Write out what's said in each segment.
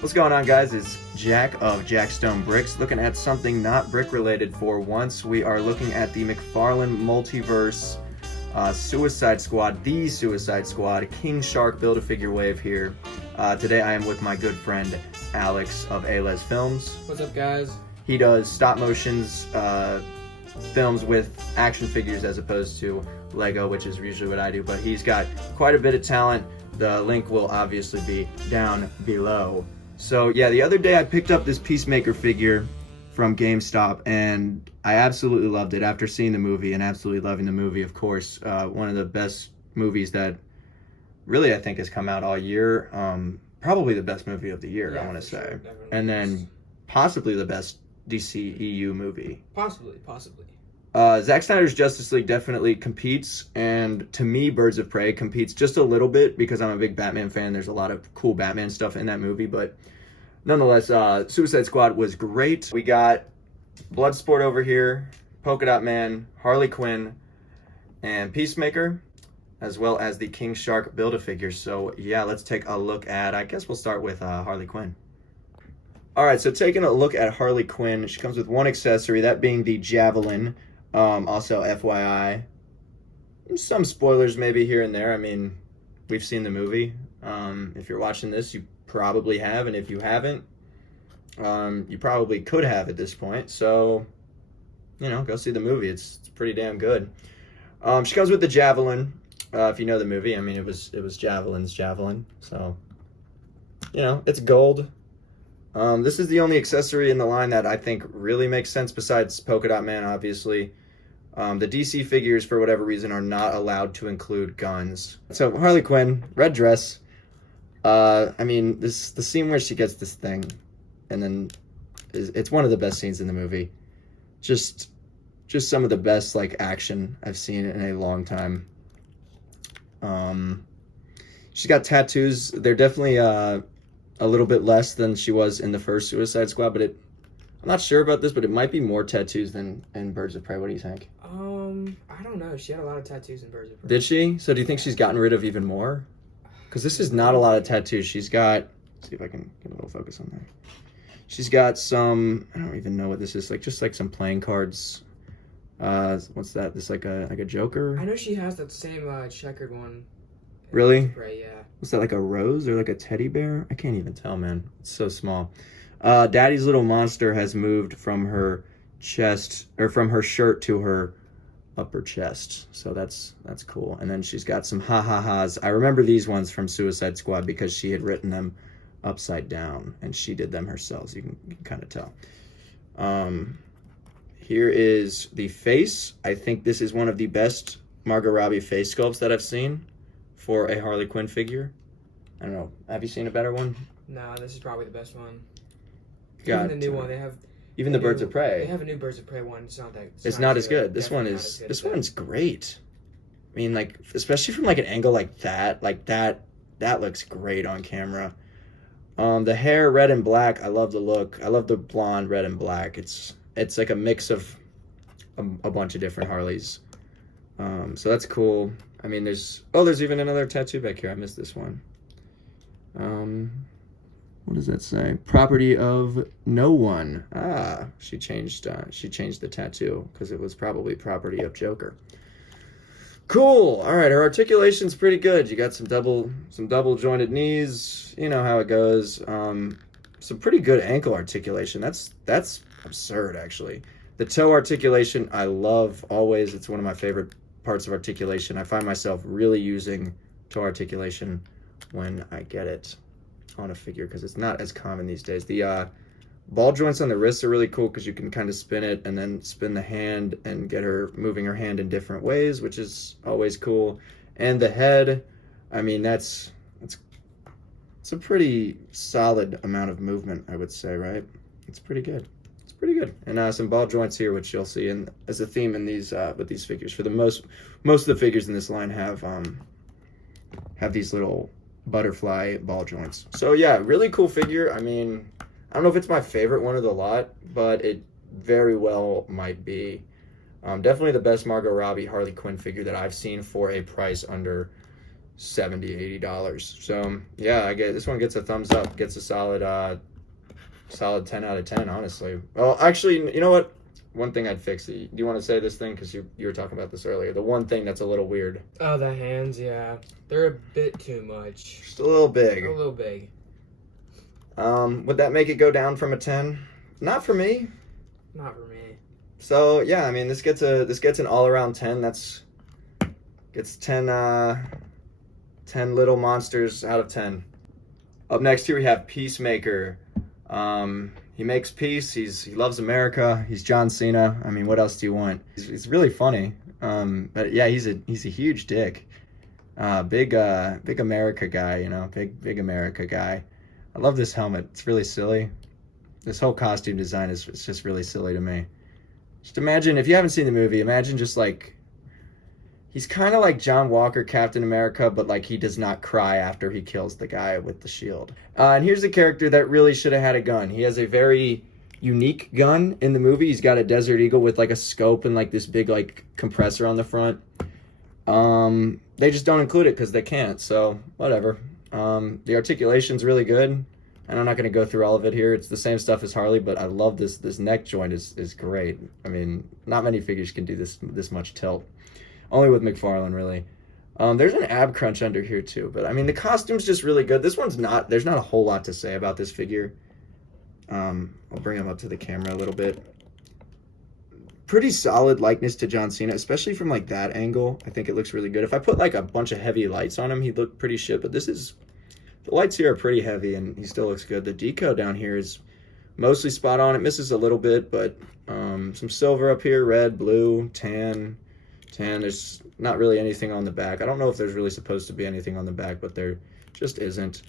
What's going on, guys? It's Jack of Jackstone Bricks, looking at something not brick related for once. We are looking at the McFarlane Multiverse Suicide Squad, the Suicide Squad, King Shark Build-A-Figure wave here. Today I am with my good friend Alex of Alezfilms. What's up, guys? He does stop motions films with action figures as opposed to Lego, which is usually what I do, but he's got quite a bit of talent. The link will obviously be down below. So yeah, the other day I picked up this Peacemaker figure from GameStop and I absolutely loved it after seeing the movie and absolutely loving the movie, of course. One of the best movies that really I think has come out all year. Probably the best movie of the year, I want to say. Sure, and then possibly the best DCEU movie. Possibly. Zack Snyder's Justice League definitely competes, and to me, Birds of Prey competes just a little bit because I'm a big Batman fan. There's a lot of cool Batman stuff in that movie, but nonetheless, Suicide Squad was great. We got Bloodsport over here, Polkadot Man, Harley Quinn, and Peacemaker, as well as the King Shark Build-A-Figure. So yeah, let's take a look at, I guess we'll start with Harley Quinn. Alright, so taking a look at Harley Quinn, she comes with one accessory, that being the Javelin. Also, FYI, some spoilers maybe here and there. I mean, we've seen the movie. If you're watching this, you probably have, and if you haven't, you probably could have at this point. So, go see the movie. It's pretty damn good. She comes with the Javelin. If you know the movie, I mean, it was Javelin's Javelin. So, it's gold. This is the only accessory in the line that I think really makes sense besides Polkadot Man, obviously. The DC figures, for whatever reason, are not allowed to include guns. So Harley Quinn, red dress. I mean, the scene where she gets this thing, and then it's one of the best scenes in the movie. Just some of the best action I've seen in a long time. She's got tattoos. They're definitely a little bit less than she was in the first Suicide Squad, but I'm not sure about this, but it might be more tattoos than in Birds of Prey. What do you think? I don't know. She had a lot of tattoos in Birds of Prey. Did she? So do you think she's gotten rid of even more? Because this is not a lot of tattoos. She's got, let's see if I can get a little focus on that. She's got some, I don't even know what this is, just some playing cards. What's that? This like a Joker? I know she has that same checkered one. Really? Prey, yeah. What's that, like a rose or like a teddy bear? I can't even tell, man. It's so small. Daddy's Little Monster has moved from her chest, or from her shirt to her upper chest. So that's cool. And then she's got some ha-ha-has. I remember these ones from Suicide Squad because she had written them upside down, and she did them herself, so you can kind of tell. Here is the face. I think this is one of the best Margot Robbie face sculpts that I've seen for a Harley Quinn figure. I don't know. Have you seen a better one? No, this is probably the best one. Got even the new one, they have. Even the Birds of Prey. They have a new Birds of Prey one. It's not that. It's not as good. This one is. This one's great. I mean, especially from an angle like that. That looks great on camera. The hair, red and black. I love the look. I love the blonde, red and black. It's like a mix of a bunch of different Harleys. So that's cool. I mean, there's even another tattoo back here. I missed this one. What does that say? Property of no one. She changed the tattoo because it was probably property of Joker. Cool. All right, her articulation's pretty good. You got some double jointed knees. You know how it goes. Some pretty good ankle articulation. That's absurd, actually. The toe articulation, I love always. It's one of my favorite parts of articulation. I find myself really using toe articulation when I get it on a figure because it's not as common these days. The ball joints on the wrists are really cool because you can kind of spin it and then spin the hand and get her moving her hand in different ways, which is always cool. And the head, I mean, it's a pretty solid amount of movement, I would say, right? It's pretty good. And some ball joints here, which you'll see as a theme in these with these figures. For the most of the figures in this line have these little butterfly ball joints. So yeah, really cool figure. I mean, I don't know if it's my favorite one of the lot, but it very well might be. Definitely the best Margot Robbie Harley Quinn figure that I've seen for a price under $70-$80. So yeah, I get this one gets a thumbs up, gets a solid 10 out of 10, honestly. Well, actually, you know what? One thing I'd fix. Do you want to say this thing? Because you were talking about this earlier. The one thing that's a little weird. Oh, the hands, yeah. They're a bit too much. Just a little big. A little big. Would that make it go down from a 10? Not for me. Not for me. So yeah, I mean, this gets an all-around 10. Gets 10 little monsters out of 10. Up next here we have Peacemaker. He makes peace. He loves America. He's John Cena. I mean, what else do you want? He's really funny. But yeah, he's a huge dick. Big America guy, you know, big America guy. I love this helmet. It's really silly. This whole costume design is just really silly to me. Just imagine, if you haven't seen the movie, imagine just like, he's kind of like John Walker, Captain America, but like he does not cry after he kills the guy with the shield. And here's a character that really should have had a gun. He has a very unique gun in the movie. He's got a Desert Eagle with like a scope and like this big like compressor on the front. They just don't include it because they can't, so whatever. The articulation's really good, and I'm not going to go through all of it here. It's the same stuff as Harley, but I love this neck joint is great. I mean, not many figures can do this much tilt. Only with McFarlane, really. There's an ab crunch under here, too. But, I mean, the costume's just really good. This one's not... There's not a whole lot to say about this figure. I'll bring him up to the camera a little bit. Pretty solid likeness to John Cena, especially from, like, that angle. I think it looks really good. If I put, like, a bunch of heavy lights on him, he'd look pretty shit. But this is... The lights here are pretty heavy, and he still looks good. The deco down here is mostly spot on. It misses a little bit, but some silver up here, red, blue, tan. There's not really anything on the back. I don't know if there's really supposed to be anything on the back, but there just isn't.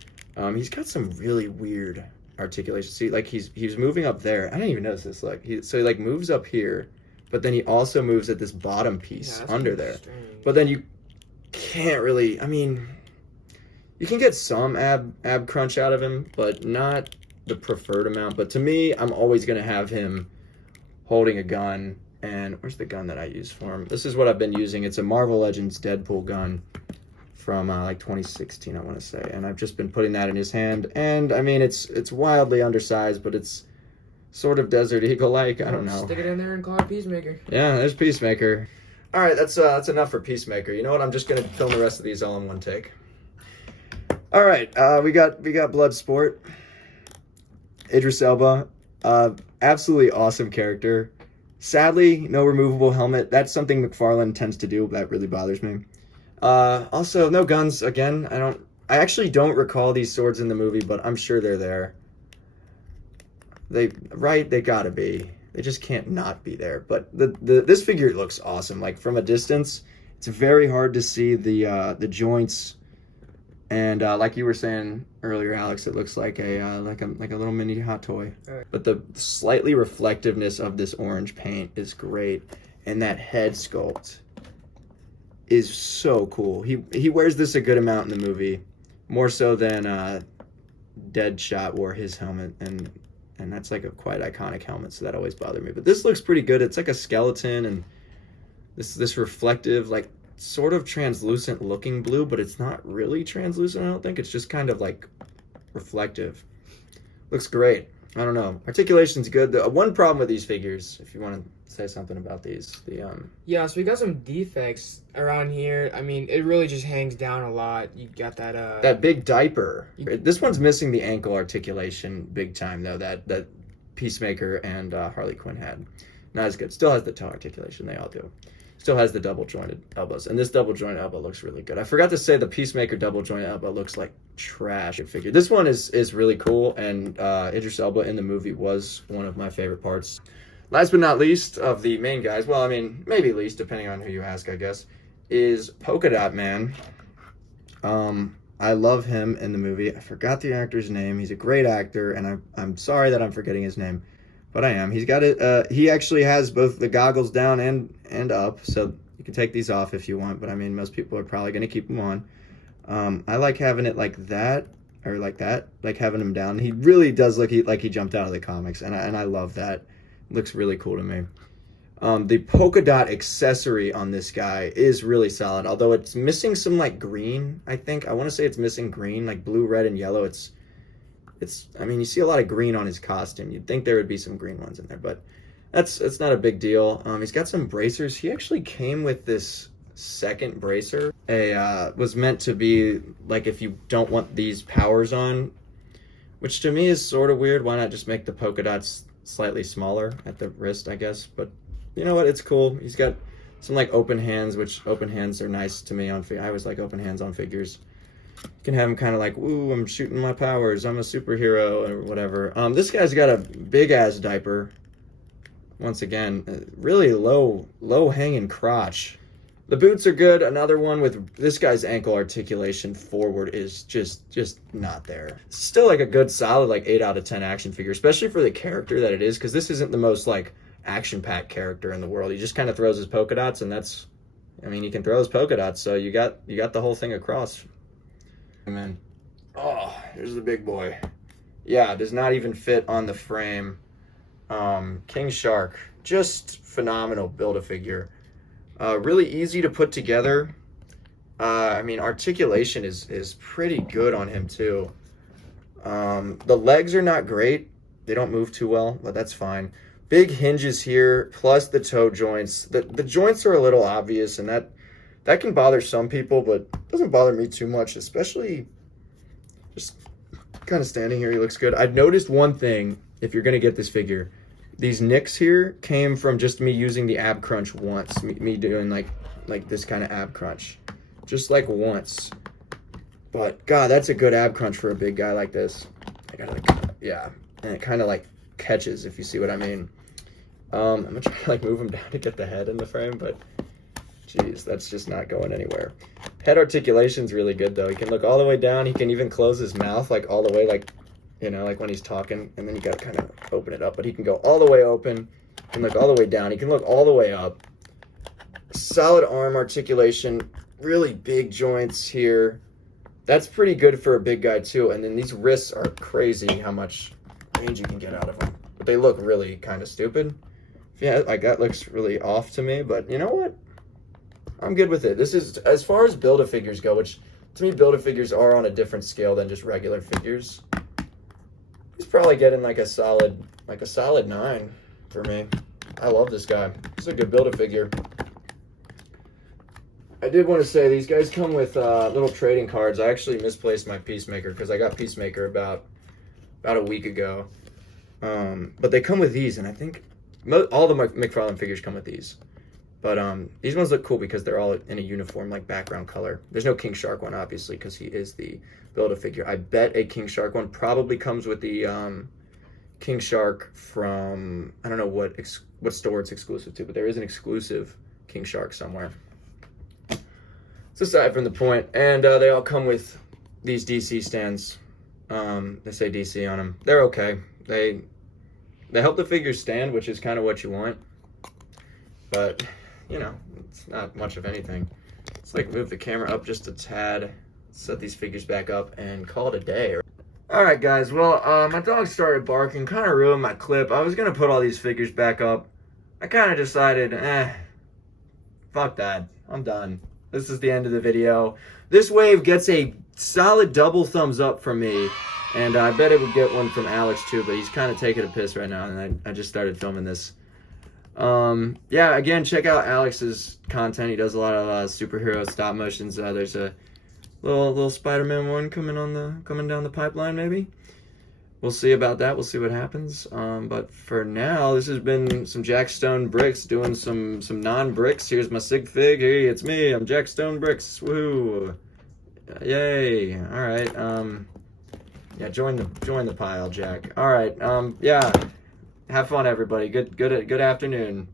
He's got some really weird articulation. See, like he's moving up there. I didn't even notice this. Like so he like moves up here, but then he also moves at this bottom piece under there. Strange. But then you can't really. I mean, you can get some ab crunch out of him, but not the preferred amount. But to me, I'm always gonna have him holding a gun. And where's the gun that I use for him? This is what I've been using. It's a Marvel Legends Deadpool gun from like 2016, I want to say. And I've just been putting that in his hand. And I mean, it's wildly undersized, but it's sort of Desert Eagle-like. I don't know. Stick it in there and call it Peacemaker. Yeah, there's Peacemaker. All right, that's enough for Peacemaker. You know what? I'm just gonna film the rest of these all in one take. All right, we got Bloodsport. Idris Elba, absolutely awesome character. Sadly, no removable helmet. That's something McFarlane tends to do. That really bothers me. Also, no guns. Again, I actually don't recall these swords in the movie, but I'm sure they're there. They gotta be. They just can't not be there. But this figure looks awesome. Like from a distance, it's very hard to see the joints. And like you were saying earlier, Alex, it looks like a little mini hot toy. Right. But the slightly reflectiveness of this orange paint is great, and that head sculpt is so cool. He wears this a good amount in the movie, more so than Deadshot wore his helmet, and that's like a quite iconic helmet, so that always bothered me. But this looks pretty good. It's like a skeleton, and this reflective, like, sort of translucent looking blue, but it's not really translucent, I don't think. It's just kind of like reflective. Looks great. I don't know. Articulation's good. The one problem with these figures, if you want to say something about these, Yeah, so we got some defects around here. I mean, it really just hangs down a lot. You got that big diaper. This one's missing the ankle articulation big time, though, that Peacemaker and Harley Quinn had. Not as good. Still has the toe articulation. They all do. Still has the double jointed elbows, and this double jointed elbow looks really good. I forgot to say the Peacemaker double jointed elbow looks like trash figure. This one is really cool, and Idris Elba in the movie was one of my favorite parts. Last but not least of the main guys, well, I mean, maybe least depending on who you ask, I guess, is Polkadot Man. I love him in the movie. I forgot the actor's name. He's a great actor, and I'm sorry that I'm forgetting his name. But I am. He's got it. He actually has both the goggles down and up, so you can take these off if you want. But I mean, most people are probably going to keep them on. I like having it like that, or like that, like having him down. He really does look like he jumped out of the comics, and I love that. It looks really cool to me. The polka dot accessory on this guy is really solid, although it's missing some like green. I think I want to say it's missing green, like blue, red, and yellow. It's. I mean, you see a lot of green on his costume. You'd think there would be some green ones in there, but it's not a big deal. He's got some bracers. He actually came with this second bracer. Was meant to be like if you don't want these powers on, which to me is sort of weird. Why not just make the polka dots slightly smaller at the wrist, I guess? But you know what? It's cool. He's got some like open hands, which open hands are nice to me on I always like open hands on figures. You can have him kind of like, ooh, I'm shooting my powers. I'm a superhero or whatever. This guy's got a big ass diaper. Once again, really low hanging crotch. The boots are good. Another one with this guy's ankle articulation forward is just not there. Still like a good solid like 8 out of 10 action figure, especially for the character that it is, because this isn't the most like action-packed character in the world. He just kind of throws his polka dots, and that's, I mean, he can throw his polka dots, so you got the whole thing across. Man, oh, here's the big boy. Yeah, does not even fit on the frame. King Shark, just phenomenal Build-A-Figure. Really easy to put together. I mean, articulation is pretty good on him too. The legs are not great. They don't move too well, but that's fine. Big hinges here, plus the toe joints. The joints are a little obvious, and that can bother some people, but it doesn't bother me too much, especially just kind of standing here. He looks good. I've noticed one thing, if you're going to get this figure. These nicks here came from just me using the ab crunch once. Me doing like this kind of ab crunch. Just like once. But, God, that's a good ab crunch for a big guy like this. Yeah. And it kind of like catches, if you see what I mean. I'm going to try to like move him down to get the head in the frame, but jeez, that's just not going anywhere. Head articulation's really good, though. He can look all the way down. He can even close his mouth like all the way, like, you know, like when he's talking, and then you got to kind of open it up. But he can go all the way open. He can look all the way down. He can look all the way up. Solid arm articulation. Really big joints here. That's pretty good for a big guy, too. And then these wrists are crazy how much range you can get out of them. But they look really kind of stupid. Yeah, like that looks really off to me. But you know what? I'm good with it. This is, as far as Build-A-Figures go, which to me Build-A-Figures are on a different scale than just regular figures. He's probably getting like a solid 9 for me. I love this guy. It's a good Build-A-Figure. I did want to say these guys come with little trading cards. I actually misplaced my Peacemaker because I got Peacemaker about a week ago. But they come with these, and I think all the McFarlane figures come with these. But these ones look cool because they're all in a uniform like background color. There's no King Shark one, obviously, because he is the Build-A-Figure. I bet a King Shark one probably comes with the King Shark from, I don't know what store it's exclusive to, but there is an exclusive King Shark somewhere. It's aside from the point. And they all come with these DC stands. They say DC on them. They're okay. They help the figures stand, which is kind of what you want. But, you know, it's not much of anything. Let's like move the camera up just a tad, set these figures back up, and call it a day. Alright guys, well, my dog started barking, kind of ruined my clip. I was going to put all these figures back up. I kind of decided, fuck that. I'm done. This is the end of the video. This wave gets a solid double thumbs up from me, and I bet it would get one from Alex too, but he's kind of taking a piss right now, and I just started filming this. Yeah, again, check out Alex's content. He does a lot of superhero stop motions. There's a little Spider-Man one coming down the pipeline, maybe. We'll see about that. We'll see what happens. But for now, this has been some Jack Stone Bricks doing some non-bricks. Here's my sig fig. Hey, it's me. I'm Jack Stone Bricks. Woohoo! Yay! All right. Yeah, join the pile, Jack. All right. Yeah. Have fun, everybody. Good afternoon.